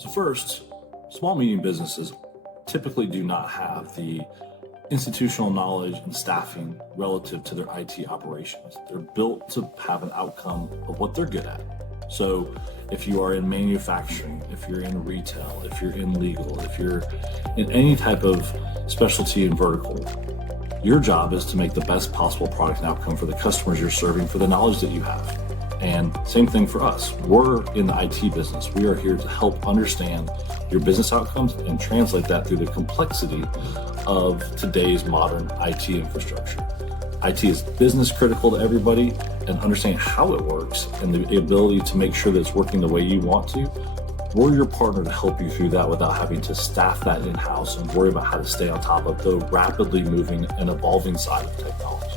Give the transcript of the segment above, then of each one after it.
So first, small medium businesses typically do not have the institutional knowledge and staffing relative to their IT operations. They're built to have an outcome of what they're good at. So if you are in manufacturing, if you're in retail, if you're in legal, if you're in any type of specialty and vertical, your job is to make the best possible product and outcome for the customers you're serving for the knowledge that you have. And same thing for us. We're in the IT business. We are here to help understand your business outcomes and translate that through the complexity of today's modern IT infrastructure. IT is business critical to everybody, and understanding how it works and the ability to make sure that it's working the way you want to. We're your partner to help you through that without having to staff that in-house and worry about how to stay on top of the rapidly moving and evolving side of technology.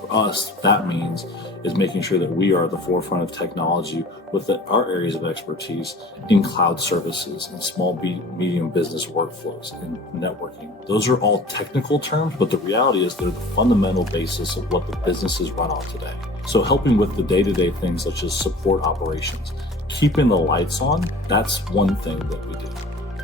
For us, that means is making sure that we are at the forefront of technology with our areas of expertise in cloud services and small, medium business workflows and networking. Those are all technical terms, but the reality is they're the fundamental basis of what the businesses run on today. So helping with the day-to-day things such as support operations, keeping the lights on, that's one thing that we do.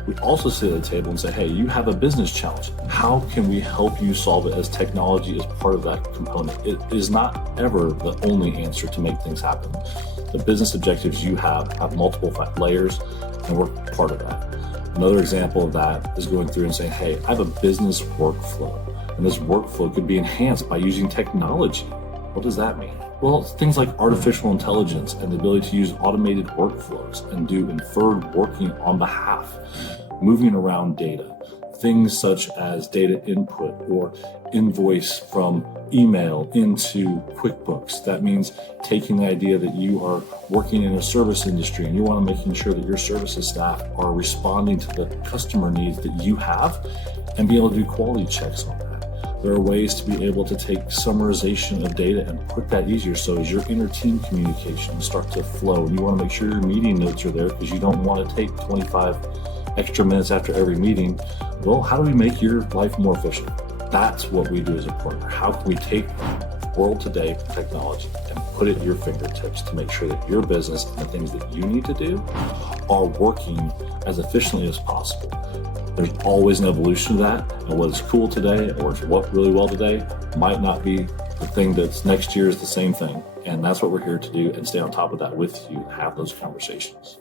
We also sit at the table and say, hey, you have a business challenge. How can we help you solve it as technology is part of that component? It is not ever the only answer to make things happen. The business objectives you have multiple layers, and we're part of that. Another example of that is going through and saying, hey, I have a business workflow, and this workflow could be enhanced by using technology. What does that mean? Well, it's things like artificial intelligence and the ability to use automated workflows and do inferred working on behalf, moving around data, things such as data input or invoice from email into QuickBooks. That means taking the idea that you are working in a service industry and you want to making sure that your services staff are responding to the customer needs that you have and be able to do quality checks on that. There are ways to be able to take summarization of data and put that easier so as your inter-team communication start to flow. And you want to make sure your meeting notes are there because you don't want to take 25 extra minutes after every meeting. Well, how do we make your life more efficient? That's what we do as a partner. How can we take the world today technology and put it at your fingertips to make sure that your business and the things that you need to do are working as efficiently as possible? There's always an evolution to that, and what is cool today or works really well today might not be the thing that's next year is the same thing. And that's what we're here to do and stay on top of that with you, have those conversations.